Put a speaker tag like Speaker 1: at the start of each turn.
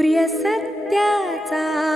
Speaker 1: सूर्य सत्याचा.